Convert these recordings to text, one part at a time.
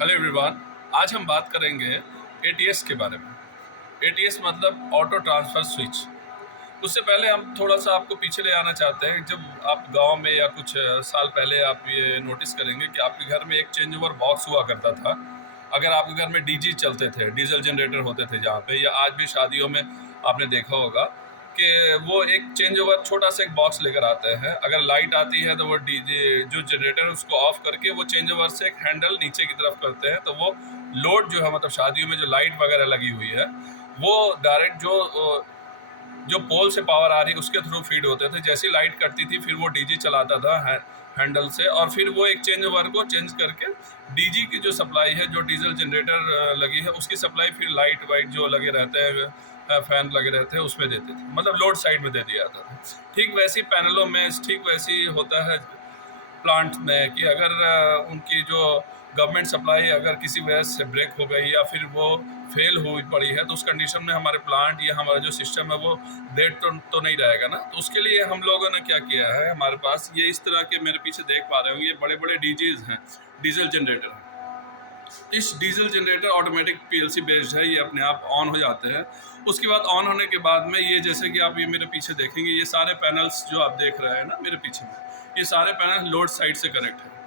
Hello everyone. आज हम बात करेंगे एटीएस के बारे में। एटीएस मतलब ऑटो ट्रांसफ़र स्विच। उससे पहले हम थोड़ा सा आपको पीछे ले आना चाहते हैं। जब आप गांव में या कुछ साल पहले आप ये नोटिस करेंगे कि आपके घर में एक चेंज ओवर बॉक्स हुआ करता था। अगर आपके घर में डीजी चलते थे, डीजल जनरेटर होते थे जहाँ पे, या आज भी शादियों में आपने देखा होगा कि वो एक चेंज ओवर छोटा सा एक बॉक्स लेकर आते हैं। अगर लाइट आती है तो वो डीजे जो जनरेटर है उसको ऑफ करके वो चेंज ओवर से एक हैंडल नीचे की तरफ करते हैं, तो वो लोड जो है, मतलब शादियों में जो लाइट वगैरह लगी हुई है, वो डायरेक्ट जो पोल से पावर आ रही है उसके थ्रू फीड होते थे। जैसी लाइट कटती थी फिर वो डीजी चलाता था हैंडल से, और फिर वो एक चेंज ओवर को चेंज करके डीजी की जो सप्लाई है, जो डीजल जनरेटर लगी है, उसकी सप्लाई फिर लाइट वाइट जो लगे रहते हैं, फैन लगे रहते हैं, उसमें देते थे, मतलब लोड साइड में दे दिया जाता था। ठीक वैसी पैनलों में ठीक वैसी होता है प्लांट में कि अगर उनकी जो गवर्नमेंट सप्लाई अगर किसी वजह से ब्रेक हो गई या फिर वो फेल हुई पड़ी है, तो उस कंडीशन में हमारे प्लांट या हमारा जो सिस्टम है वो डेड तो नहीं रहेगा ना। तो उसके लिए हम लोगों ने क्या किया है, हमारे पास ये इस तरह के, मेरे पीछे देख पा रहे होंगे, ये बड़े बड़े डीजीज हैं, डीजल जनरेटर। इस diesel generator automatic PLC based है, ये अपने आप ऑन हो जाते हैं। उसके बाद ऑन होने के बाद में ये, जैसे कि आप ये मेरे पीछे देखेंगे, ये सारे पैनल्स जो आप देख रहे हैं ना मेरे पीछे में, ये सारे पैनल लोड साइड से कनेक्ट है।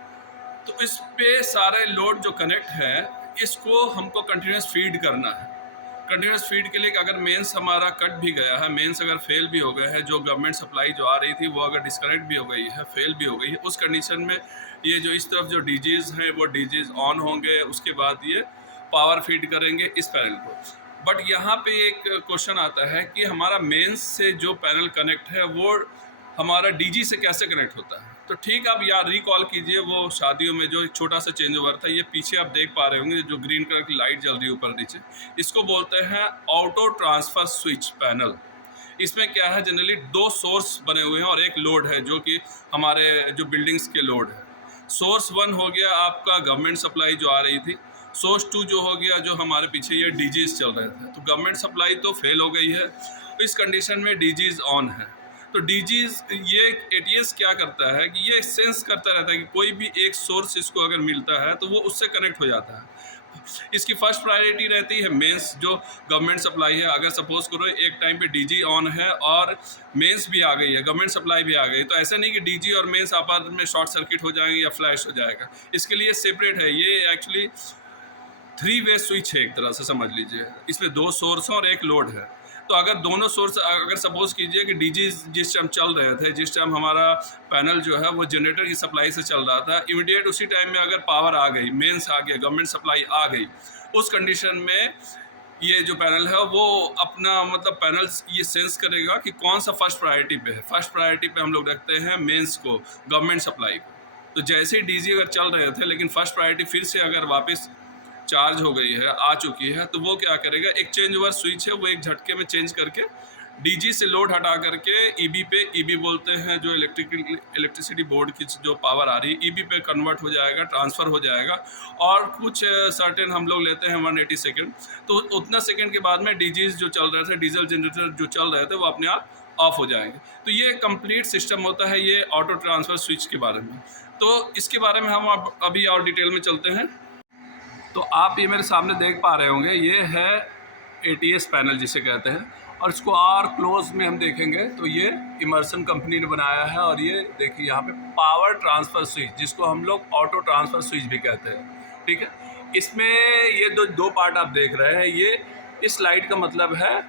तो इस पे सारे लोड जो कनेक्ट है, इसको हमको कंटिन्यूस फीड करना है। कंटिन्यूस फीड के लिए अगर मेंस हमारा कट भी गया है, मेंस अगर फेल भी हो गए हैं, जो गवर्नमेंट सप्लाई जो आ रही थी वो अगर डिस्कनेक्ट भी हो गई है, फेल भी हो गई है, उस कंडीशन में ये जो इस तरफ जो डीजीज हैं वो डीजीज ऑन होंगे। उसके बाद ये पावर फीड करेंगे इस पैनल को। बट यहाँ पे एक क्वेश्चन आता है कि हमारा मेंस से जो पैनल कनेक्ट है वो हमारा डीजी से कैसे कनेक्ट होता है। तो ठीक, आप यार रिकॉल कीजिए वो शादियों में जो एक छोटा सा चेंज ओवर था। ये पीछे आप देख पा रहे होंगे जो ग्रीन कलर की लाइट जल रही है ऊपर नीचे, इसको बोलते हैं ऑटो ट्रांसफर स्विच पैनल। इसमें क्या है, जनरली दो सोर्स बने हुए हैं और एक लोड है जो कि हमारे जो बिल्डिंग्स के लोड है। सोर्स वन हो गया आपका गवर्नमेंट सप्लाई जो आ रही थी। सोर्स टू जो हो गया जो हमारे पीछे ये डीजीज चल रहे थे। तो गवर्नमेंट सप्लाई तो फेल हो गई है, इस कंडीशन में डीजीज ऑन है। तो डीजीज, ये एटीएस क्या करता है कि ये सेंस करता रहता है कि कोई भी एक सोर्स इसको अगर मिलता है तो वो उससे कनेक्ट हो जाता है। इसकी फर्स्ट प्रायोरिटी रहती है मेंस जो गवर्नमेंट सप्लाई है। अगर सपोज करो एक टाइम पे डीजी ऑन है और मेंस भी आ गई है, गवर्नमेंट सप्लाई भी आ गई, तो ऐसा नहीं कि डीजी और मेंस आपस में शॉर्ट सर्किट हो जाएंगे या फ्लैश हो जाएगा। इसके लिए सेपरेट है। ये एक्चुअली 3 वे स्विच है एक तरह से, समझ लीजिए। इसमें 2 सोर्स हैं और एक लोड है। तो अगर दोनों सोर्स, अगर सपोज कीजिए कि डीजी जिस टाइम चल रहे थे, जिस टाइम हमारा पैनल जो है वो जनरेटर की सप्लाई से चल रहा था, इमीडिएट उसी टाइम में अगर पावर आ गई, मेंस आ गया, गवर्नमेंट सप्लाई आ गई, उस कंडीशन में ये जो पैनल है वो अपना, मतलब पैनल ये सेंस करेगा कि कौन सा फर्स्ट प्रायोरिटी पे है। फर्स्ट प्रायोरिटी पे हम लोग रखते हैं मेंस को, गवर्नमेंट सप्लाई को। तो जैसे ही डीजी अगर चल रहे थे लेकिन फर्स्ट प्रायोरिटी फिर से अगर वापस चार्ज हो गई है, आ चुकी है, तो वो क्या करेगा, एक चेंज ओवर स्विच है, वो एक झटके में चेंज करके डीजी से लोड हटा करके ईबी पे, ईबी बोलते हैं जो इलेक्ट्रिसिटी बोर्ड की जो पावर आ रही है, ईबी पे कन्वर्ट हो जाएगा, ट्रांसफ़र हो जाएगा। और कुछ सर्टेन हम लोग लेते हैं 180 सेकेंड। तो उतना सेकेंड के बाद में डीजीज जो चल रहे थे, डीजल जनरेटर जो चल रहे थे, वो अपने आप ऑफ हो जाएंगे। तो ये कंप्लीट सिस्टम होता है ये ऑटो ट्रांसफ़र स्विच के बारे में। तो इसके बारे में हम अभी और डिटेल में चलते हैं। तो आप ये मेरे सामने देख पा रहे होंगे, ये है एटीएस पैनल जिसे कहते हैं। और इसको और क्लोज में हम देखेंगे तो ये इमर्सन कंपनी ने बनाया है। और ये देखिए यहाँ पे पावर ट्रांसफ़र स्विच, जिसको हम लोग ऑटो ट्रांसफ़र स्विच भी कहते हैं, ठीक है। इसमें ये दो पार्ट आप देख रहे हैं। ये इस स्लाइड का मतलब है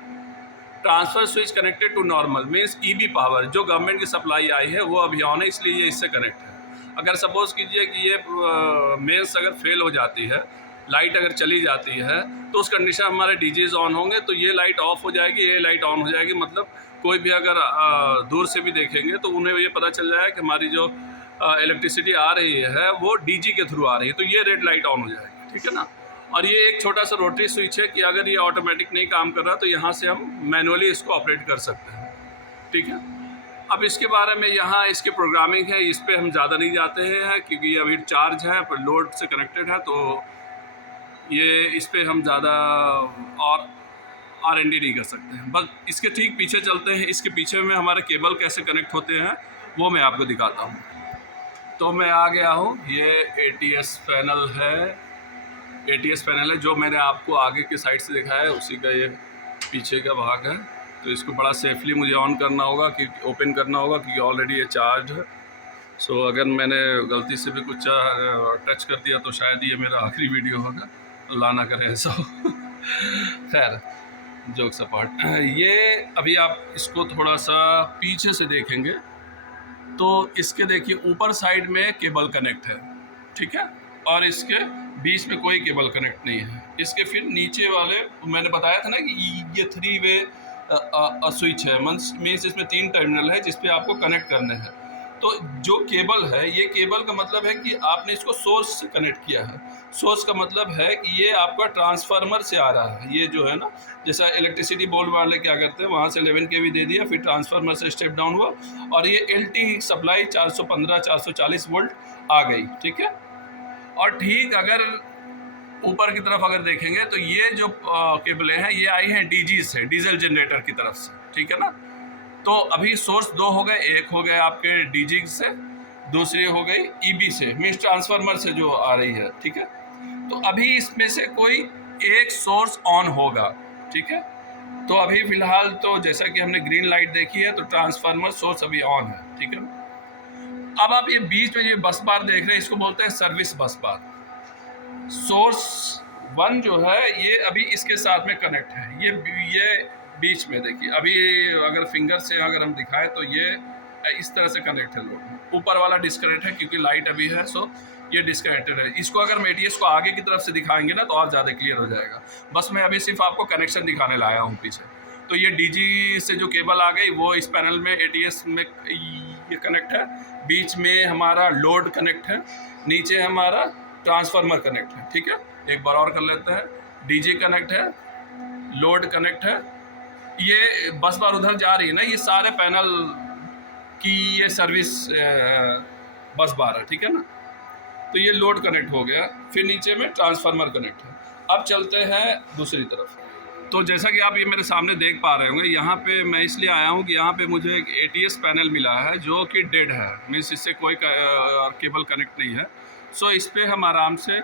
transfer switch connected to normal, means EB power जो गवर्नमेंट की सप्लाई आई है वो अभी ऑन है, इसलिए ये इससे कनेक्ट है। अगर सपोज कीजिए कि ये मेंस अगर फेल हो जाती है, लाइट अगर चली जाती है, तो उस कंडीशन हमारे डीजीज ऑन होंगे, तो ये लाइट ऑफ हो जाएगी, ये लाइट ऑन हो जाएगी। मतलब कोई भी अगर दूर से भी देखेंगे तो उन्हें ये पता चल जाएगा कि हमारी जो इलेक्ट्रिसिटी आ रही है वो डीजी के थ्रू आ रही है, तो ये रेड लाइट ऑन हो जाएगी, ठीक है ना। और ये एक छोटा सा रोटरी स्विच है कि अगर ये ऑटोमेटिक नहीं काम कर रहा तो यहाँ से हम मैनुअली इसको ऑपरेट कर सकते हैं, ठीक है। अब इसके बारे में यहाँ इसकी प्रोग्रामिंग है, इस पर हम ज़्यादा नहीं जाते हैं क्योंकि ये अभी चार्ज है, पर लोड से कनेक्टेड है, तो ये इस पर हम ज़्यादा और R&D नहीं कर सकते हैं। बस इसके ठीक पीछे चलते हैं। इसके पीछे में हमारे केबल कैसे कनेक्ट होते हैं वो मैं आपको दिखाता हूँ। तो मैं आ गया हूँ, ये ATS पैनल है ATS पैनल है जो मैंने आपको आगे के साइड से दिखाया है, उसी का ये पीछे का भाग है। तो इसको बड़ा सेफली मुझे ऑन करना होगा, कि ओपन करना होगा, क्योंकि ऑलरेडी ये चार्ज है। सो अगर मैंने गलती से भी कुछ टच कर दिया तो शायद ये मेरा आखिरी वीडियो होगा, अल्लाह ना करे ऐसा हो। खैर, जोक्स अपार्ट, ये अभी आप इसको थोड़ा सा पीछे से देखेंगे तो इसके देखिए ऊपर साइड में केबल कनेक्ट है, ठीक है, और इसके बीच में कोई केबल कनेक्ट नहीं है। इसके फिर नीचे वाले मैंने बताया था ना कि ये 3 वे स्विच है, मीन्स इसमें 3 टर्मिनल है जिस पे आपको कनेक्ट करने हैं। तो जो केबल है, ये केबल का मतलब है कि आपने इसको सोर्स से कनेक्ट किया है। सोर्स का मतलब है कि ये आपका ट्रांसफार्मर से आ रहा है। ये जो है ना, जैसा इलेक्ट्रिसिटी बोर्ड वाले क्या करते हैं, वहाँ से 11 kV दे दिया, फिर ट्रांसफार्मर से स्टेप डाउन हुआ और ये LT सप्लाई 415 440 वोल्ट आ गई, ठीक है। और ठीक अगर ऊपर की तरफ अगर देखेंगे तो ये जो केबलें हैं ये आई हैं DG से, डीजल जनरेटर की तरफ से, ठीक है ना। तो अभी सोर्स 2 हो गए, एक हो गए आपके DG से, दूसरी हो गई EB से, मीन्स ट्रांसफार्मर से जो आ रही है, ठीक है। तो अभी इसमें से कोई एक सोर्स ऑन होगा, ठीक है। तो अभी फिलहाल तो जैसा कि हमने ग्रीन लाइट देखी है, तो ट्रांसफार्मर सोर्स अभी ऑन है, ठीक है। अब आप ये बीच में ये बस बार देख रहे हैं, इसको बोलते हैं सर्विस बस बार। सोर्स 1 जो है ये अभी इसके साथ में कनेक्ट है, ये बीच में देखिए। अभी अगर फिंगर से अगर हम दिखाएं तो ये इस तरह से कनेक्ट है लोड। ऊपर वाला डिस्कनेक्ट है क्योंकि लाइट अभी है, सो ये डिस्कनेक्टेड है। इसको अगर हम ATS को आगे की तरफ से दिखाएंगे ना तो और ज़्यादा क्लियर हो जाएगा। बस मैं अभी सिर्फ आपको कनेक्शन दिखाने लाया हूँ पीछे। तो ये DG से जो केबल आ गई वो इस पैनल में ATS में ये कनेक्ट है, बीच में हमारा लोड कनेक्ट है, नीचे हमारा ट्रांसफार्मर कनेक्ट है, ठीक है। एक बार और कर लेते हैं, DG कनेक्ट है, लोड कनेक्ट है, ये बस बार उधर जा रही है ना, ये सारे पैनल की ये सर्विस बस बार है, ठीक है ना। तो ये लोड कनेक्ट हो गया, फिर नीचे में ट्रांसफार्मर कनेक्ट है। अब चलते हैं दूसरी तरफ। तो जैसा कि आप ये मेरे सामने देख पा रहे होंगे, यहाँ पे मैं इसलिए आया हूँ कि यहाँ पे मुझे एक ATS पैनल मिला है जो कि डेड है, मीन्स इससे कोई केबल कनेक्ट नहीं है। सो इस पर हम आराम से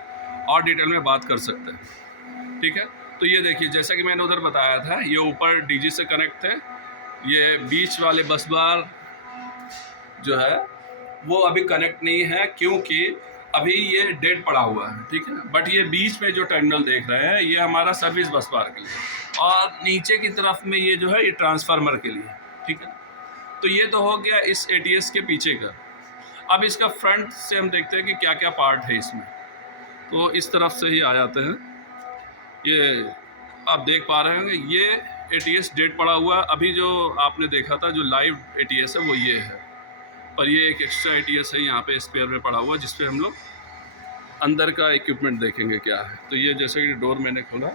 और डिटेल में बात कर सकते हैं, ठीक है। तो ये देखिए, जैसा कि मैंने उधर बताया था, ये ऊपर DG से कनेक्ट थे, ये बीच वाले बस बार जो है वो अभी कनेक्ट नहीं है क्योंकि अभी ये डेड पड़ा हुआ है, ठीक है। बट ये बीच में जो टर्मिनल देख रहे हैं ये हमारा सर्विस बस बार के लिए, और नीचे की तरफ में ये जो है ये ट्रांसफार्मर के लिए, ठीक है। तो ये तो हो गया इस ATS के पीछे का। अब इसका फ्रंट से हम देखते हैं कि क्या क्या पार्ट है इसमें। तो इस तरफ से ही आ जाते हैं। ये आप देख पा रहे होंगे, ये ATS डेड पड़ा हुआ है। अभी जो आपने देखा था जो लाइव ATS है वो ये है, पर ये एक एक्स्ट्रा ATS है यहाँ पे स्पेयर में पड़ा हुआ, जिस पे हम लोग अंदर का इक्विपमेंट देखेंगे क्या है। तो ये जैसे कि डोर मैंने खोला,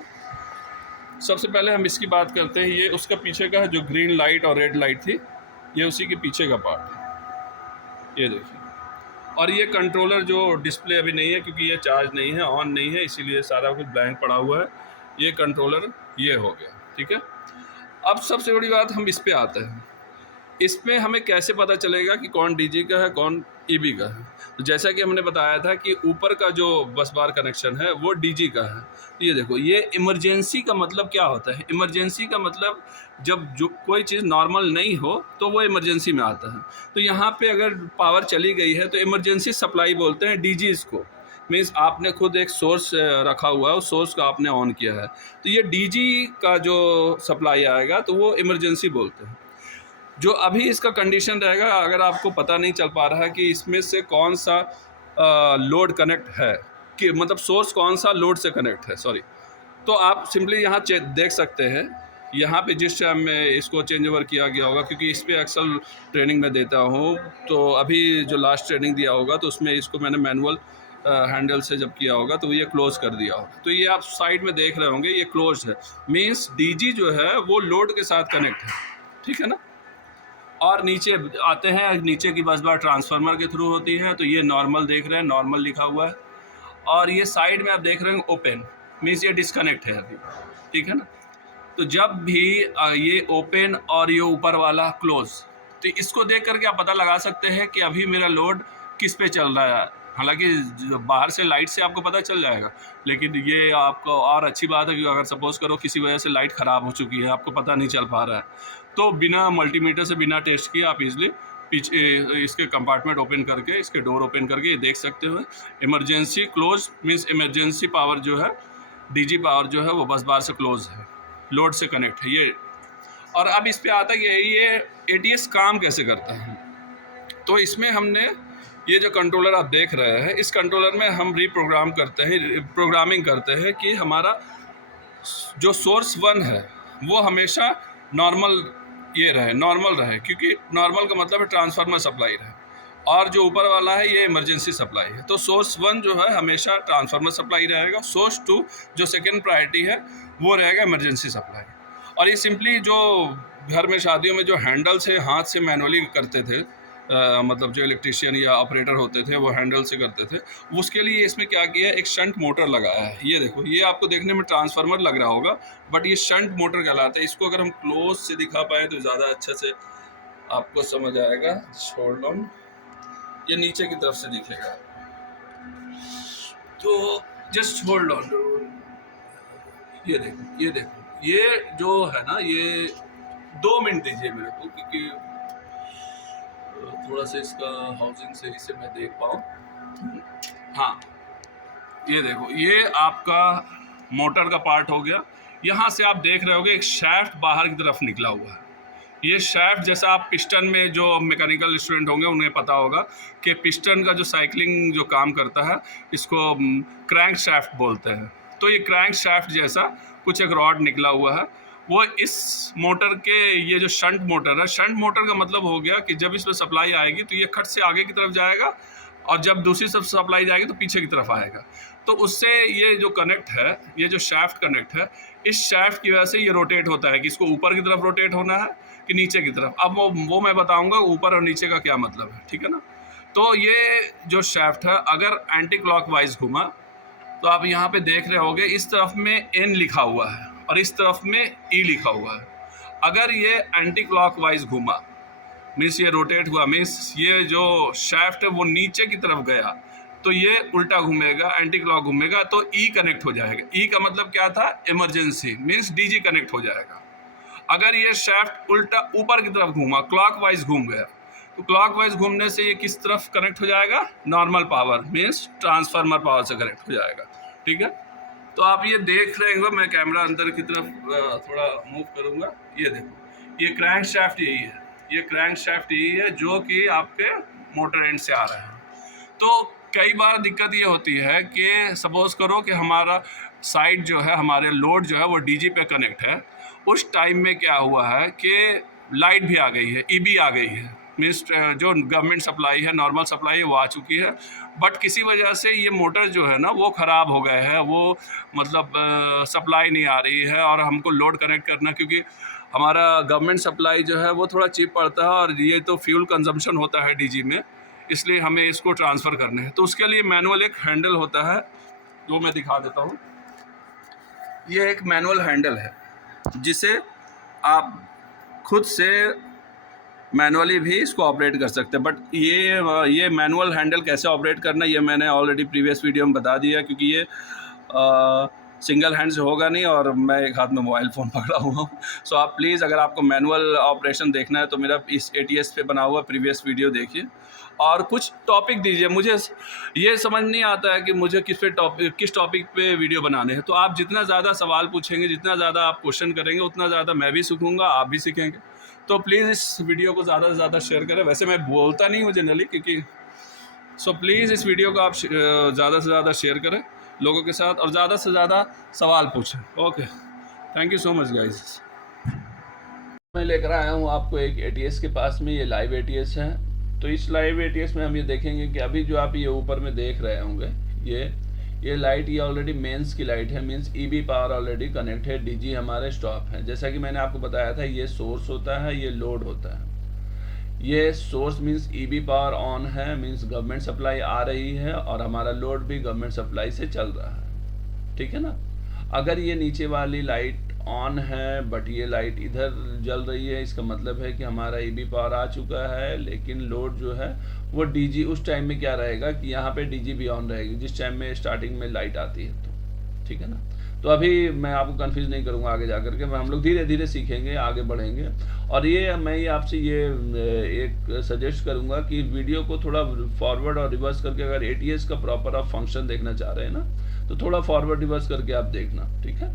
सबसे पहले हम इसकी बात करते हैं। ये उसका पीछे का है, जो ग्रीन लाइट और रेड लाइट थी, ये उसी के पीछे का पार्ट है, ये देखिए। और ये कंट्रोलर जो डिस्प्ले अभी नहीं है क्योंकि ये चार्ज नहीं है, ऑन नहीं है, इसीलिए सारा कुछ ब्लैंक पड़ा हुआ है। ये कंट्रोलर ये हो गया, ठीक है। अब सबसे बड़ी बात, हम इस पे आते हैं। इसमें हमें कैसे पता चलेगा कि कौन DG का है कौन EB का है। तो जैसा कि हमने बताया था कि ऊपर का जो बस बार कनेक्शन है वो DG का है। तो ये देखो, ये इमरजेंसी का मतलब क्या होता है। इमरजेंसी का मतलब जब जो कोई चीज़ नॉर्मल नहीं हो तो वो इमरजेंसी में आता है। तो यहाँ पे अगर पावर चली गई है तो इमरजेंसी सप्लाई बोलते हैं DG इसको, मीन्स आपने खुद एक सोर्स रखा हुआ है, उस सोर्स को आपने ऑन किया है, तो ये DG का जो सप्लाई आएगा तो वो इमरजेंसी बोलते हैं। जो अभी इसका कंडीशन रहेगा, अगर आपको पता नहीं चल पा रहा है कि इसमें से कौन सा लोड कनेक्ट है, कि मतलब सोर्स कौन सा लोड से कनेक्ट है, सॉरी, तो आप सिंपली यहाँ देख सकते हैं। यहाँ पे जिस टाइम में इसको चेंज ओवर किया गया होगा, क्योंकि इस पर अक्सर ट्रेनिंग में देता हूँ, तो अभी जो लास्ट ट्रेनिंग दिया होगा तो उसमें इसको मैंने मैनुअल हैंडल से जब किया होगा तो ये क्लोज़ कर दिया होगा। तो ये आप साइड में देख रहे होंगे, ये क्लोज है, मीन्स DG जो है वो लोड के साथ कनेक्ट है, ठीक है ना। और नीचे आते हैं, नीचे की बस बार ट्रांसफार्मर के थ्रू होती है, तो ये नॉर्मल देख रहे हैं, नॉर्मल लिखा हुआ है। और ये साइड में आप देख रहे हैं ओपन, मीन्स ये डिस्कनेक्ट है अभी, ठीक है ना। तो जब भी ये ओपन और ये ऊपर वाला क्लोज, तो इसको देख करके आप पता लगा सकते हैं कि अभी मेरा लोड किस पे चल रहा है। हालांकि बाहर से लाइट से आपको पता चल जाएगा, लेकिन ये आपको और अच्छी बात है कि अगर सपोज़ करो किसी वजह से लाइट ख़राब हो चुकी है, आपको पता नहीं चल पा रहा है, तो बिना मल्टीमीटर से बिना टेस्ट किए आप इजली पीछे इसके कंपार्टमेंट ओपन करके, इसके डोर ओपन करके ये देख सकते हो। Emergency close means emergency power जो है, डीजी पावर जो है वो बस बार से क्लोज है, लोड से कनेक्ट है ये। और अब इस पे आता है कि ये एटीएस काम कैसे करता है। तो इसमें हमने ये जो कंट्रोलर आप देख रहे हैं, इस कंट्रोलर में हम रीप्रोग्राम करते हैं, प्रोग्रामिंग करते हैं कि हमारा जो सोर्स 1 है वो हमेशा नॉर्मल नॉर्मल रहे, क्योंकि नॉर्मल का मतलब है ट्रांसफार्मर सप्लाई रहे, और जो ऊपर वाला है ये इमरजेंसी सप्लाई है। तो सोर्स 1 जो है हमेशा ट्रांसफार्मर सप्लाई रहेगा, सोर्स 2 जो सेकेंड प्रायोरिटी है वो रहेगा इमरजेंसी सप्लाई। और ये सिंपली जो घर में शादियों में जो हैंडल से हाथ से मैनुअली करते थे, मतलब जो इलेक्ट्रिशियन या ऑपरेटर होते थे वो हैंडल से करते थे, उसके लिए इसमें क्या किया है, एक शंट मोटर लगाया है। ये देखो, ये आपको देखने में ट्रांसफार्मर लग रहा होगा, बट ये शंट मोटर कहलाता है। इसको अगर हम क्लोज से दिखा पाए तो ज़्यादा अच्छे से आपको समझ आएगा। छोड़ लो, ये नीचे की तरफ से दिखेगा, तो जस्ट होल्ड ऑन। ये देखो, ये देखो, ये जो है ना, ये 2 मिनट दीजिए मेरे को, क्योंकि थोड़ा सा इसका हाउसिंग सही से मैं देख पाऊँ। हाँ, ये देखो, ये आपका मोटर का पार्ट हो गया। यहाँ से आप देख रहे होगे एक शैफ्ट बाहर की तरफ निकला हुआ है। ये शैफ्ट, जैसा आप पिस्टन में जो मैकेनिकल स्टूडेंट होंगे उन्हें पता होगा कि पिस्टन का जो साइकिलिंग जो काम करता है, इसको क्रैंक शैफ्ट बोलते हैं। तो ये क्रैंक शैफ्ट जैसा कुछ एक रॉड निकला हुआ है, वो इस मोटर के, ये जो शंट मोटर है, शंट मोटर का मतलब हो गया कि जब इसमें सप्लाई आएगी तो ये खट से आगे की तरफ जाएगा, और जब दूसरी तरफ सप्लाई जाएगी तो पीछे की तरफ आएगा। तो उससे ये जो कनेक्ट है, ये जो शैफ्ट कनेक्ट है, इस शैफ्ट की वजह से ये रोटेट होता है कि इसको ऊपर की तरफ रोटेट होना है कि नीचे की तरफ। अब वो मैं बताऊंगा ऊपर और नीचे का क्या मतलब है, ठीक है ना। तो ये जो शैफ्ट है अगर एंटी क्लॉकवाइज घूमा तो आप यहाँ पे देख रहे होगे इस तरफ में N लिखा हुआ है और इस तरफ में E लिखा हुआ है। अगर ये एंटी क्लॉकवाइज घूमा मीन्स ये रोटेट हुआ, मीन्स ये जो शैफ्ट है वो नीचे की तरफ गया, तो ये उल्टा घूमेगा, एंटी क्लॉक घूमेगा, तो E कनेक्ट हो जाएगा। E का मतलब क्या था, इमरजेंसी, मीन्स DG कनेक्ट हो जाएगा। अगर ये शैफ्ट उल्टा ऊपर की तरफ घूमा, क्लॉकवाइज घूम गया, तो क्लॉकवाइज घूमने से ये किस तरफ कनेक्ट हो जाएगा, normal power means transformer power से कनेक्ट हो जाएगा, ठीक है। तो आप ये देख रहे होंगे, मैं कैमरा अंदर की तरफ थोड़ा मूव करूँगा। ये देखो, ये क्रैंक शैफ्ट यही है, ये क्रैंक शैफ्ट यही है जो कि आपके मोटर एंड से आ रहा है। तो कई बार दिक्कत ये होती है कि सपोज करो कि हमारा साइड जो है, हमारे लोड जो है वो DG पे कनेक्ट है, उस टाइम में क्या हुआ है कि लाइट भी आ गई है, EB आ गई है, मीन्स जो गवर्नमेंट सप्लाई है, नॉर्मल सप्लाई है वो आ चुकी है, बट किसी वजह से ये मोटर जो है ना वो ख़राब हो गए हैं, वो मतलब सप्लाई नहीं आ रही है, और हमको लोड कनेक्ट करना, क्योंकि हमारा गवर्नमेंट सप्लाई जो है वो थोड़ा चीप पड़ता है और ये तो फ्यूल कंजम्पशन होता है DG में, इसलिए हमें इसको ट्रांसफ़र करने हैं। तो उसके लिए मैनुअल एक हैंडल होता है, जो मैं दिखा देता हूँ। ये एक मैनुअल हैंडल है जिसे आप खुद से मैनुअली भी इसको ऑपरेट कर सकते हैं, बट ये मैनुअल हैंडल कैसे ऑपरेट करना ये मैंने ऑलरेडी प्रीवियस वीडियो में बता दिया, क्योंकि ये सिंगल हैंड से होगा नहीं और मैं एक हाथ में मोबाइल फ़ोन पकड़ा हुआ हूँ। सो आप प्लीज़, अगर आपको मैनुअल ऑपरेशन देखना है तो मेरा इस ATS पे बना हुआ प्रीवियस वीडियो देखिए, और कुछ टॉपिक दीजिए। मुझे ये समझ नहीं आता है कि मुझे किस टॉपिक पे वीडियो बनाने हैं, तो आप जितना ज़्यादा सवाल पूछेंगे, जितना ज़्यादा आप क्वेश्चन करेंगे, उतना ज़्यादा मैं भी सीखूँगा, आप भी सीखेंगे। तो प्लीज़ इस वीडियो को ज़्यादा से ज़्यादा शेयर करें। वैसे मैं बोलता नहीं हूँ जनरली, क्योंकि सो प्लीज़ इस वीडियो को आप ज़्यादा से ज़्यादा शेयर करें लोगों के साथ, और ज़्यादा से ज़्यादा सवाल पूछें। Okay, thank you so much guys. मैं लेकर आया हूँ आपको एक ATS के पास में, ये लाइव ATS है। तो इस लाइव ATS में हम ये देखेंगे कि अभी जो आप ये ऊपर में देख रहे होंगे, ये लाइट, ये ऑलरेडी मेंस की लाइट है, means EB power already connect है, DG हमारे स्टॉप है। जैसा कि मैंने आपको बताया था, ये सोर्स होता है, ये लोड होता है। ये source means EB power on है, मींस गवर्नमेंट सप्लाई आ रही है, और हमारा लोड भी गवर्नमेंट सप्लाई से चल रहा है, ठीक है ना। अगर ये नीचे वाली लाइट ऑन है बट ये लाइट इधर जल रही है, इसका मतलब है कि हमारा ईबी पावर आ चुका है, लेकिन लोड जो है वो डीजी उस टाइम में क्या रहेगा कि यहाँ पे डीजी भी ऑन रहेगी जिस टाइम में स्टार्टिंग में लाइट आती है। तो ठीक है ना। तो अभी मैं आपको कंफ्यूज नहीं करूँगा, आगे जा करके हम लोग धीरे धीरे सीखेंगे, आगे बढ़ेंगे। और ये मैं ये आपसे ये एक सजेस्ट करूँगा कि वीडियो को थोड़ा फॉरवर्ड और रिवर्स करके, अगर एटीएस का प्रॉपर आप फंक्शन देखना चाह रहे हैं ना, तो थोड़ा फॉरवर्ड रिवर्स करके आप देखना, ठीक है।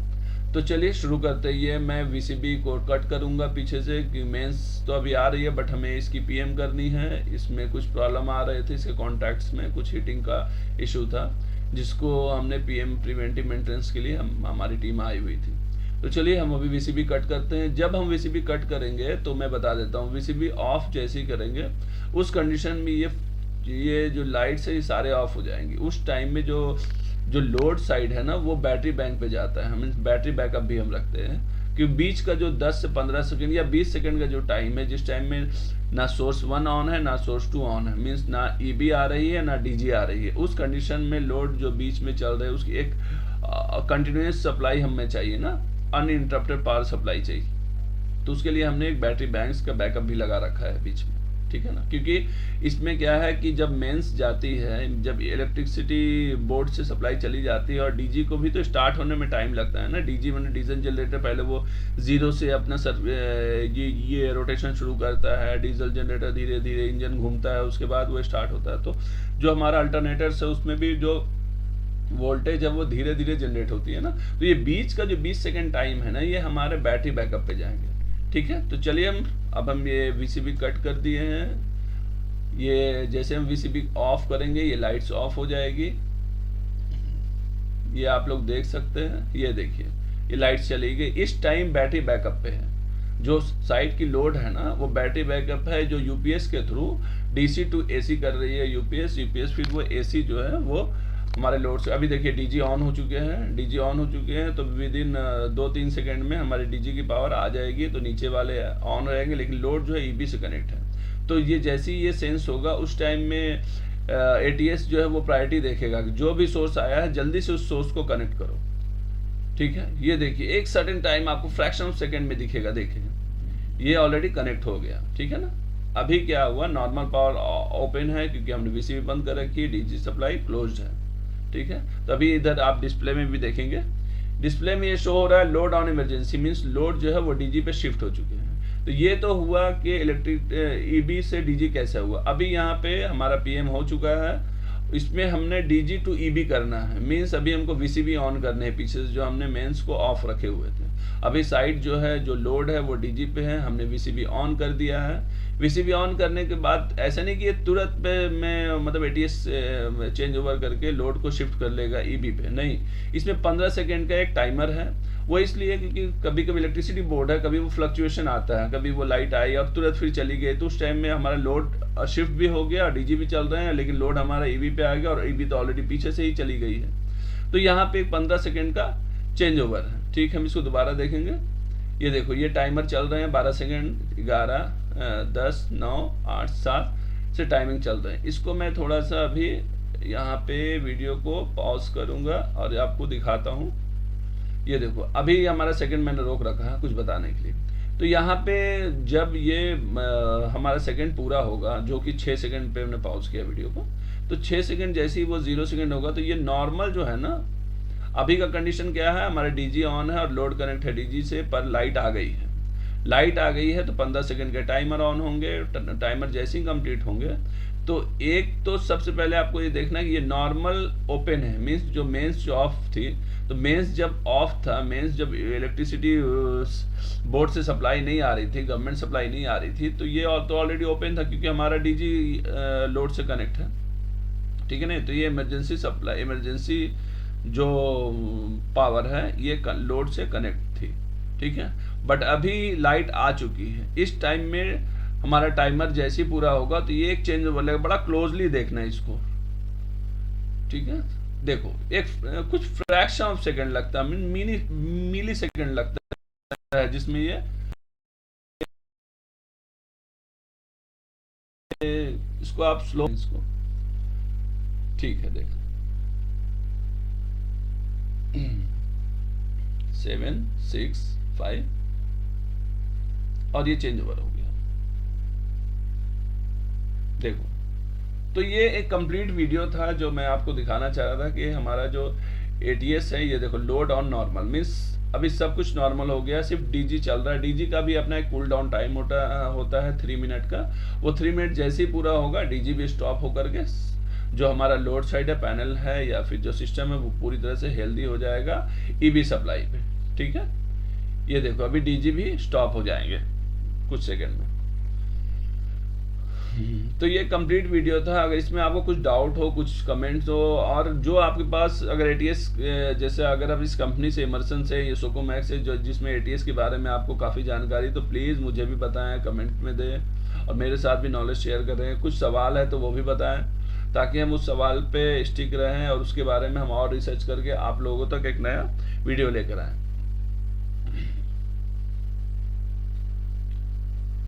तो चलिए शुरू करते हैं। ये मैं वीसीबी को कट करूंगा पीछे से कि मेंस तो अभी आ रही है बट हमें इसकी पीएम करनी है। इसमें कुछ प्रॉब्लम आ रहे थे, इसके कॉन्टैक्ट्स में कुछ हीटिंग का इशू था जिसको हमने पीएम प्रिवेंटिव मेंटेनेंस के लिए हमारी टीम आई हुई थी। तो चलिए हम अभी वीसीबी कट करते हैं। जब हम वीसीबी कट करेंगे तो मैं बता देता हूँ, वीसीबी ऑफ जैसे ही करेंगे उस कंडीशन में ये जो लाइट्स है ये सारे ऑफ हो जाएंगे। उस टाइम में जो जो लोड साइड है ना वो बैटरी बैंक पे जाता है। हम बैटरी बैकअप भी हम रखते हैं कि बीच का जो 10 से 15 सेकंड या 20 सेकंड का जो टाइम है, जिस टाइम में ना सोर्स 1 ऑन है ना सोर्स 2 ऑन है, मीन्स ना ईबी आ रही है ना डीजी आ रही है, उस कंडीशन में लोड जो बीच में चल रहा है उसकी एक कंटिन्यूस सप्लाई हमें चाहिए ना, अनइंटरप्टेड पावर सप्लाई चाहिए। तो उसके लिए हमने एक बैटरी बैंक्स का बैकअप भी लगा रखा है बीच में, ठीक है ना। क्योंकि इसमें क्या है कि जब मेंस जाती है, जब इलेक्ट्रिसिटी बोर्ड से सप्लाई चली जाती है, और डीजी को भी तो स्टार्ट होने में टाइम लगता है ना। डीजी मैंने डीजल जनरेटर पहले वो जीरो से अपना ये रोटेशन शुरू करता है, डीजल जनरेटर धीरे धीरे इंजन घूमता है, उसके बाद वो स्टार्ट होता है। तो जो हमारा अल्टरनेटर्स है उसमें भी जो वोल्टेज है वो धीरे धीरे जनरेट होती है ना। तो ये बीच का जो 20 सेकेंड टाइम है ना, ये हमारे बैटरी बैकअप पे जाएंगे, ठीक है। तो चलिए हम ये वीसीबी कट कर दिए हैं। ये जैसे हम वीसीबी ऑफ करेंगे ये लाइट्स ऑफ हो जाएगी, ये आप लोग देख सकते हैं। ये देखिए ये लाइट्स चली गई। इस टाइम बैटरी बैकअप पे है, जो साइड की लोड है ना वो बैटरी बैकअप है, जो यूपीएस के थ्रू डीसी टू एसी कर रही है। यूपीएस फिर वो एसी जो है वो हमारे लोड से। अभी देखिए डीजी ऑन हो चुके हैं, डीजी ऑन हो चुके हैं, तो विद इन 2-3 सेकंड में हमारे डीजी की पावर आ जाएगी। तो नीचे वाले ऑन रहेंगे, लेकिन लोड जो है ईबी से कनेक्ट है। तो ये जैसे ही ये सेंस होगा उस टाइम में एटीएस जो है वो प्रायोरिटी देखेगा कि जो भी सोर्स आया है जल्दी से उस सोर्स को कनेक्ट करो, ठीक है। ये देखिए एक सर्टेन टाइम आपको फ्रैक्शन ऑफ सेकेंड में दिखेगा, देखिए ये ऑलरेडी कनेक्ट हो गया, ठीक है ना। अभी क्या हुआ, नॉर्मल पावर ओपन है क्योंकि हमने वीसीबी बंद कर रखी है, डीजी सप्लाई क्लोज्ड है, ठीक है। तो अभी इधर आप डिस्प्ले में भी देखेंगे, डिस्प्ले में ये शो हो रहा है load on emergency, means load जो है वो डीजी पे शिफ्ट हो चुके हैं। तो ये तो हुआ कि इलेक्ट्रिक ईबी से डीजी कैसे हुआ। अभी यहाँ पे हमारा पीएम हो चुका है, इसमें हमने डीजी टू ईबी करना है, मींस अभी हमको वीसीबी ऑन करने हैं पीछे से, जो हमने मेंस को ऑफ रखे हुए थे। अभी साइड जो है जो लोड है वो डीजी पे है, हमने वीसीबी ऑन कर दिया है। वीसीबी ऑन करने के बाद ऐसा नहीं कि ये तुरंत पे में मतलब एटीएस चेंज ओवर करके लोड को शिफ्ट कर लेगा ईबी पे, नहीं। इसमें 15 सेकेंड का एक टाइमर है, वो इसलिए क्योंकि कभी कभी इलेक्ट्रिसिटी बोर्ड है, कभी वो फ्लक्चुएशन आता है, कभी वो लाइट आई और तुरंत फिर चली गई, तो उस टाइम में हमारा लोड शिफ्ट भी हो गया, डीजी भी चल रहे हैं, लेकिन लोड हमारा ईबी पे आ गया और ईबी तो ऑलरेडी पीछे से ही चली गई है। तो यहाँ पे 15 सेकेंड का चेंज ओवर है, ठीक। हम इसको दोबारा देखेंगे। ये देखो ये टाइमर चल रहे हैं 12 सेकेंड, 11, 10, 9, 8, 7 से टाइमिंग चल रहे हैं। इसको मैं थोड़ा सा अभी यहाँ पे वीडियो को पॉज करूँगा और आपको दिखाता हूँ। ये देखो अभी हमारा सेकंड मैंने रोक रखा है कुछ बताने के लिए। तो यहाँ पे जब ये हमारा सेकंड पूरा होगा, जो कि 6 सेकंड पे हमने पॉज किया वीडियो को, तो 6 सेकंड जैसे ही वो 0 सेकंड होगा तो ये नॉर्मल जो है ना, अभी का कंडीशन क्या है, हमारा डीजी ऑन है और लोड कनेक्ट है डीजी से, पर लाइट आ गई है। लाइट आ गई है तो 15 सेकंड के टाइमर ऑन होंगे। टाइमर जैसे ही कंप्लीट होंगे तो एक तो सबसे पहले आपको ये देखना है कि ये नॉर्मल ओपन है, मीन्स जो मेंस जो ऑफ थी, तो मेंस जब ऑफ था, मेंस जब इलेक्ट्रिसिटी बोर्ड से सप्लाई नहीं आ रही थी, गवर्नमेंट सप्लाई नहीं आ रही थी, तो ये तो ऑलरेडी ओपन था क्योंकि हमारा डीजी लोड से कनेक्ट है, ठीक है ना। तो ये इमरजेंसी सप्लाई, इमरजेंसी जो पावर है ये लोड से कनेक्ट थी, ठीक है। बट अभी लाइट आ चुकी है, इस टाइम में हमारा टाइमर जैसे ही पूरा होगा तो ये एक चेंज ओवर लगेगा। बड़ा क्लोजली देखना है इसको, ठीक है। देखो एक कुछ फ्रैक्शन ऑफ सेकंड लगता है, मिली सेकंड लगता है, जिसमें ये इसको आप स्लो, इसको ठीक है। देखो 765 और ये चेंज ओवर हो गया। देखो, तो ये एक कंप्लीट वीडियो था जो मैं आपको दिखाना चाह रहा था कि हमारा जो ATS है, ये देखो लोड ऑन नॉर्मल मीन्स अभी सब कुछ नॉर्मल हो गया, सिर्फ DG चल रहा है। DG का भी अपना एक कूल डाउन टाइम होता है 3 मिनट का। वो 3 मिनट जैसे ही पूरा होगा DG भी स्टॉप होकर के जो हमारा लोड साइड है, पैनल है या फिर जो सिस्टम है, वो पूरी तरह से हेल्दी हो जाएगा EV सप्लाई पे। ठीक है, ये देखो अभी DG भी स्टॉप हो जाएंगे कुछ सेकंड में। तो ये कंप्लीट वीडियो था। अगर इसमें आपको कुछ डाउट हो, कुछ कमेंट्स हो, और जो आपके पास अगर ATS जैसे अगर आप इस कंपनी से इमर्सन से, ये सोकोमैक्स से जो जिसमें ATS के बारे में आपको काफ़ी जानकारी, तो प्लीज़ मुझे भी बताएं, कमेंट में दें, और मेरे साथ भी नॉलेज शेयर करें। कुछ सवाल है तो वो भी बताएं, ताकि हम उस सवाल पे स्टिक रहें और उसके बारे में हम और रिसर्च करके आप लोगों तक एक नया वीडियो लेकर आएँ।